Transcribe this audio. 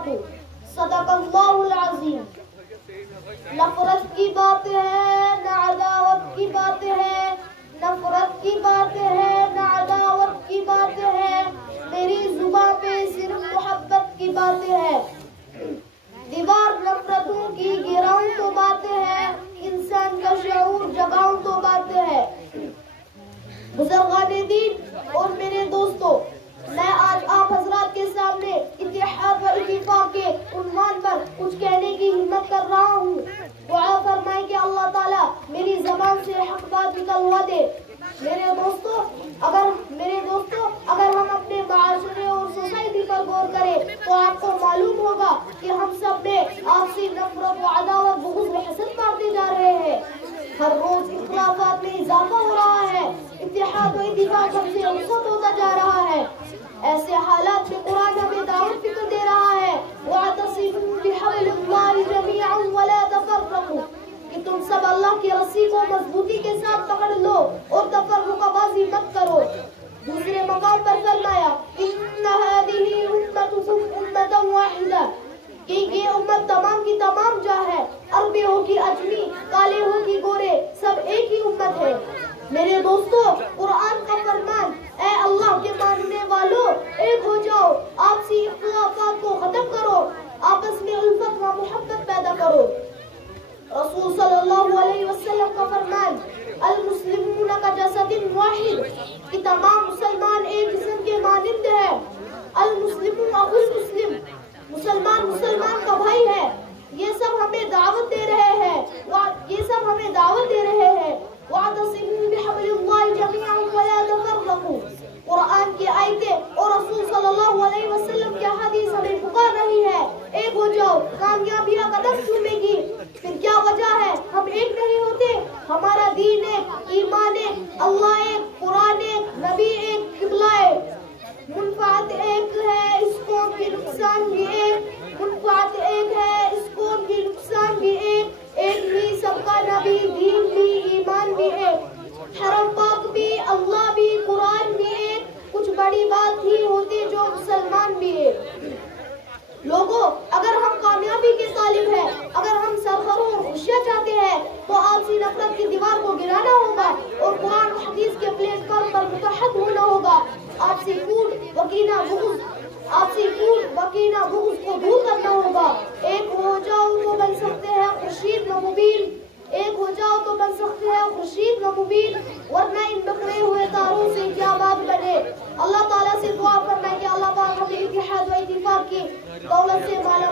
تفرقوا صدق اللہ العظیم۔ نفرت کی باتیں ہیں نہ عداوت کی باتیں ہیں، نفرت کی باتیں ہیں نہ عداوت کی باتیں ہیں، میری زباں پہ صرف محبت کی باتیں ہیں۔ دیوار نفرتوں کی گراؤں تو باتیں ہیں، انسان کا شعور جگاؤں تو باتیں ہیں۔ بزرگان دین اور میرے دوستو، میں آج آپ حضرات کے سامنے اتحاد و اتفاق کے عنوان پر کچھ کہنے کی ہمت کر رہا ہوں۔ دعا فرمائیں کہ اللہ تعالیٰ میری زبان سے حق بات نکلوا دے۔ میرے دوستو اگر ہم اپنے معاشرے اور سوسائٹی پر غور کریں تو آپ کو معلوم ہوگا کہ ہم سب میں آپسی نفرت و عداوت بغض و حسد بانٹے جا رہے ہیں۔ ہر روز اختلافات میں اضافہ ہو رہا ہے، اتحاد و اتفاق ہم سے رخصت ہوتا جا رہا ہے۔ ایسے حالات میں قرآن ہمیں دعوت فکر دے رہا ہے، وَاعْتَصِمُوا بِحَبْلِ اللَّهِ جَمِيعًا وَلَا تَفَرَّقُوا، کہ تم سب اللہ کی رسی کو مضبوطی کے ساتھ پکڑ لو اور تفرقہ بازی مت کرو۔ دوسرے مقام پر فرمایا إِنَّ هَذِهِ أُمَّتُكُمْ أُمَّةً وَاحِدَةً، کہ یہ امت تمام کی تمام جا ہے، عربی ہو کی عجمی، کالے ہو کی گورے، سب ایک ہی امت ہے۔ میرے دوستو، قرآن کا فرمان، اے اللہ کے ماننے والوں ایک ہو جاؤ، آپسی اختلافات کو ختم کرو، آپس میں الفت و محبت پیدا کرو۔ رسول صلی اللہ علیہ وسلم کا فرمان، المسلمون کجسد واحد، کہ تمام مسلمان ایک جسم کے مانند ہیں۔ المسلم اخو المسلم، مسلمان کا بھائی ہے۔ یہ سب ہمیں دعوت دے رہے ہیں، وَاعْتَصِمُوا بِحَبْلِ اللَّهِ جَمِيعًا وَلَا تَفَرَّقُوا، قرآن کی آیتیں اور رسول صلی اللہ علیہ وسلم کی حدیث ہمیں پکار رہی ہے، ایک ہو جاؤ، کامیابیاں قدم چومے گی۔ پھر کیا وجہ ہے ہم ایک نہیں ہوتے؟ ہمارا دین ایک، ایمان ایک، اللہ ایک، قرآن ایک، نبی ایک، قبلہ ایک، منفعت ایک ہے، اس قوم کی نقصان بھی ایک، منفعت ایک ہے، اس قوم کی نقصان بھی ایک ہی سب کا نبی، دین بھی، ایمان بھی ایک، حرم پاک بھی، اللہ بھی، قرآن بھی ایک، کچھ بڑی بات ہی ہوتی جو مسلمان بھی ایک۔ لوگوں، اگر ہم کامیابی کے طالب ہیں، اگر ہم سرخروں اور خوشیاں چاہتے ہیں تو آپسی نفرت کی دیوار کو گرانا ہوگا اور قرآن و حدیث کے پلیٹ فارم پر متحد ہونا ہوگا۔ آپسی کوڑ وکینہ بغض کو دور کرنا ہوگا۔ ایک ہو جاؤ تو بن سکتے ہیں خورشید و مبین، ایک ہو جاؤ تو بن سکتے ہیں خورشید و مبین، ورنہ ان بکھرے ہوئے تاروں سے کیا بات بنے۔ اللہ تعالیٰ سے دعا فرمائیں کہ اللہ تعالیٰ ہمیں اتحاد و اتفاق کی دولت سے مالا